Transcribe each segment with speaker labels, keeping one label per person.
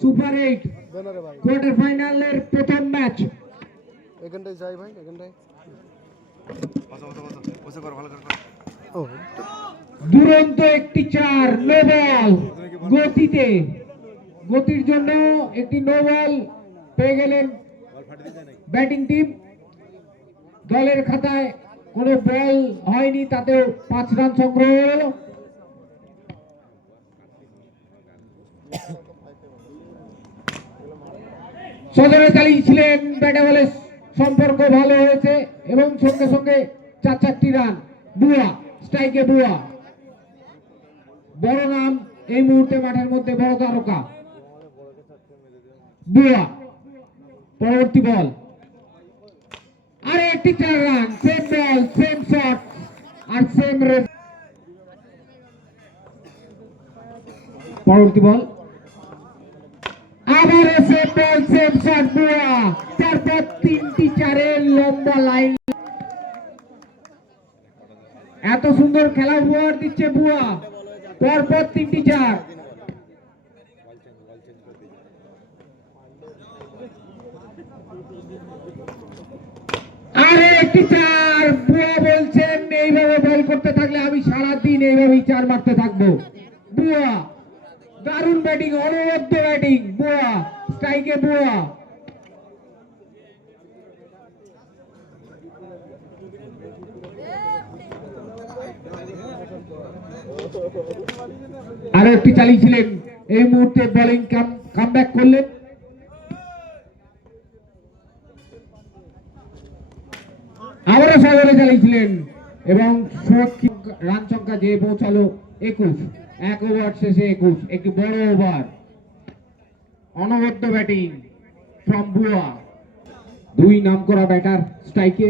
Speaker 1: Super eight quarter ফাইনালের প্রথম match
Speaker 2: এখানটায় যাই ভাই এখানটায়।
Speaker 1: দুরন্ত একটি চার নো বল গতিতে। গতির জন্য একটি নো বল পেয়ে গেলেন ব্যাটিং টিম দলের খাতায় কোনো বল হয়নি তাতেও পাঁচ রান সংগ্রহ সদরে চালিয়েছিলেন ব্যাটে বলে সম্পর্ক ভালো হয়েছে এবং সঙ্গে সঙ্গে চার চারটি রান, বুয়া, স্ট্রাইকে বুয়া। বড় নাম এই মুহূর্তে মাঠের মধ্যে বড় তারকা। বুয়া, পরবর্তী বল। আরে, একটি চার run same ball same shot আর সেম রেস পরবর্তী বল। লাইন এত সুন্দর খেলা উপহার দিচ্ছে বুয়া। পরপর তিনটি চার। আরে একটি চার। বুয়া বলছেন, এইভাবে বল করতে থাকলে আমি সারাদিন এইভাবেই চার মারতে থাকব। বুয়া। দারুণ ব্যাটিং, অনবদ্য ব্যাটিং, বুয়া, স্ট্রাইকে বুয়া। আরও একটি চালিয়েছিলেন, এই মুহূর্তে বোলিং কাম ব্যাক করলেন। আবারও সাগরে চালিয়েছিলেন এবং রান সংখ্যা যে পৌঁছালো। একুশ, এক ওভার শেষে একুশ, একটি বড় ওভার। অনবদ্য ব্যাটিং ফ্রম দুই নামকরা ব্যাটার স্ট্রাইকে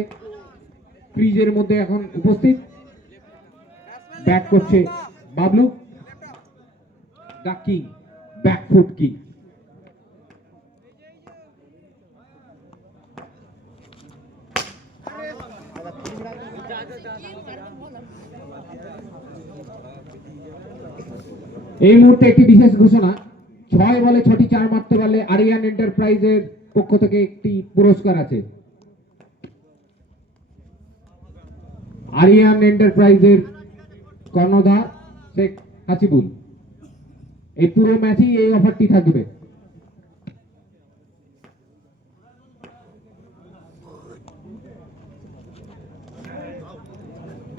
Speaker 1: ক্রিজের মধ্যে এখন উপস্থিত। ব্যাট করছে বাবলু। ডাকিং, ব্যাকফুট কিং এই মুহূর্তে একটি বিশেষ ঘোষণা, ছয় বলে, ছটি চার মারতে পারলে আরিয়ান এন্টারপ্রাইজের পক্ষ থেকে একটি পুরস্কার আছে। আরিয়ান এন্টারপ্রাইজের কর্ণধার শেখ হাসিবুল। এই পুরো ম্যাচেই এই অফারটি থাকবে।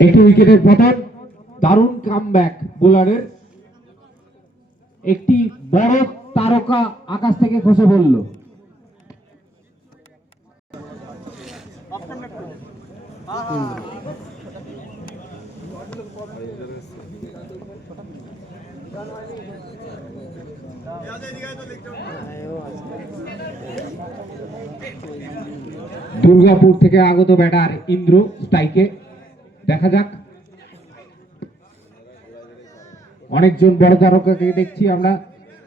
Speaker 1: একটি উইকেটের পতন, দারুণ কামব্যাক বোলারের একটি বড় তারকা আকাশ থেকে খসে পড়ল। দুর্গাপুর থেকে আগত ব্যাটার ইন্দ্র স্ট্রাইকে দেখা যাক। অনেকজন বড় তারকাকে দেখছি আমরা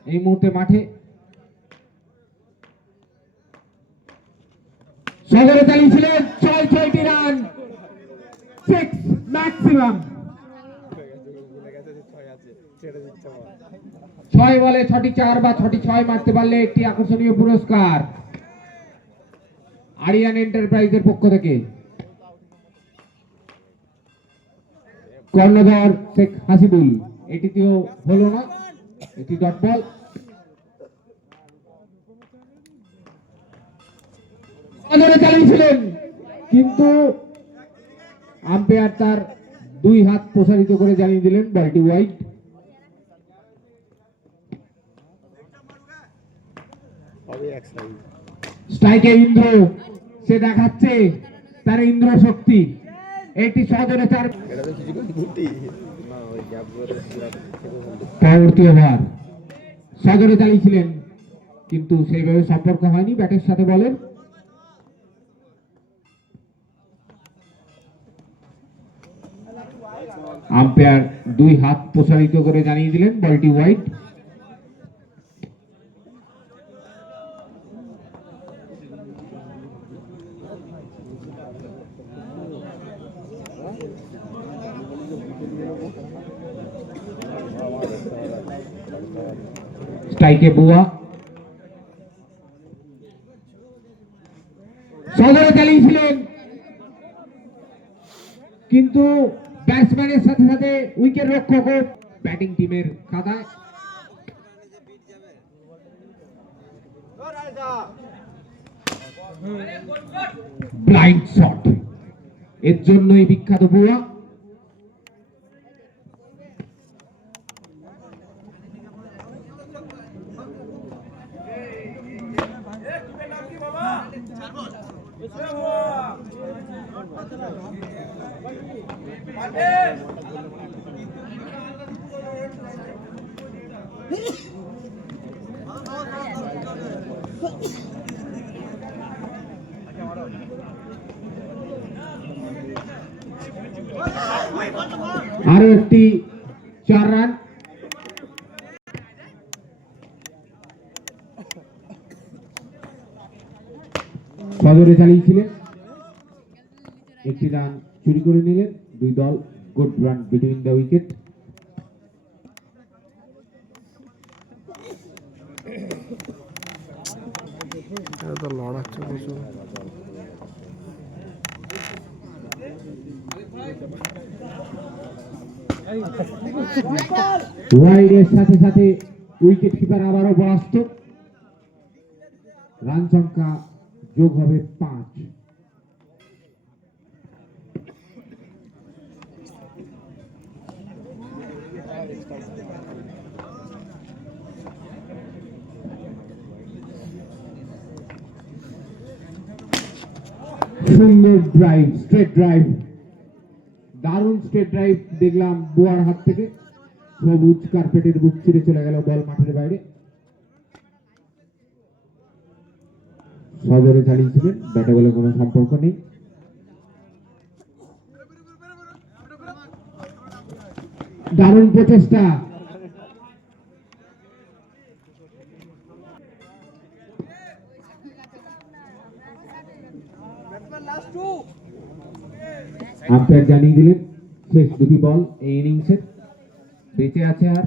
Speaker 1: এই মুহূর্তে মাঠে। সদরে চালিয়েছিলেন ছয় ছয়টি রান সিক্স ম্যাক্সিমাম ছয় বলে ছটি চার বা ছটি ছয় মারতে পারলে একটি আকর্ষণীয় পুরস্কার। আরিয়ান এন্টারপ্রাইজের পক্ষ থেকে। কর্ণধর শেখ হাসিবুল। হলো না, এটি চালিয়েছিলেন, কিন্তু আম্পায়ার তার দুই হাত প্রসারিত করে জানিয়ে দিলেন, বলটি ওয়াইড স্ট্রাইকে ইন্দ্র, সে দেখাচ্ছে, তার ইন্দ্র শক্তি এটি সহজরে চার পরবর্তী ওভার চালিয়েছিলেন, কিন্তু সেইভাবে সম্পর্ক হয়নি, ব্যাটের সাথে বলেন আম্পায়ার দুই হাত প্রসারিত করে জানিয়ে দিলেন, বলটি ওয়াইড স্ট্রাইকে বুয়া। সদরে চালিয়েছিলেন। কিন্তু ব্যাটসম্যানের সাথে সাথে উইকেট রক্ষক ব্যাটিং টিমের খাতায় ব্লাইন্ড শট এর জন্যই বিখ্যাত বুয়া। আরও একটি সদরে চালিয়েছিলেন। একটি রান চুরি করে নিলেন। দুই দল good run between the wicket
Speaker 2: এটা লড়াচ্ছে প্রচুর।
Speaker 1: ওয়াইডের সাথে সাথে উইকেট কিপার আবারও পরাস্ত। রান সংখ্যা যোগ হবে পাঁচ। সুন্দর ড্রাইভ স্ট্রেট ড্রাইভ দারুণ স্ট্রেট ড্রাইভ দেখলাম বোয়ার হাত থেকে। সবুজ কার্পেটের বুক ছিঁড়ে চলে গেল বল মাঠের বাইরে। সদরে চালিয়েছিলেন ব্যাটে বলে কোনো সম্পর্ক নেই। দারুণ প্রচেষ্টা। আম্পায়ার জানিয়ে দিলেন, শেষ দুটি বল এই ইনিংসের বেঁচে আছে আর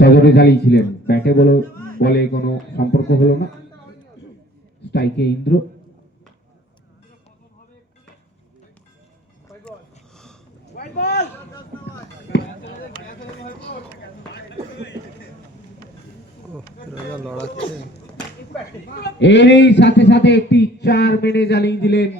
Speaker 1: সজরে চালিয়েছিলেন ব্যাটে বলে বলে কোনো সম্পর্ক হলো না। স্ট্রাইকে ইন্দ্র।
Speaker 2: এরা
Speaker 1: এরই সাথে সাথে একটি চার মেনে জ্বালিয়ে দিলেন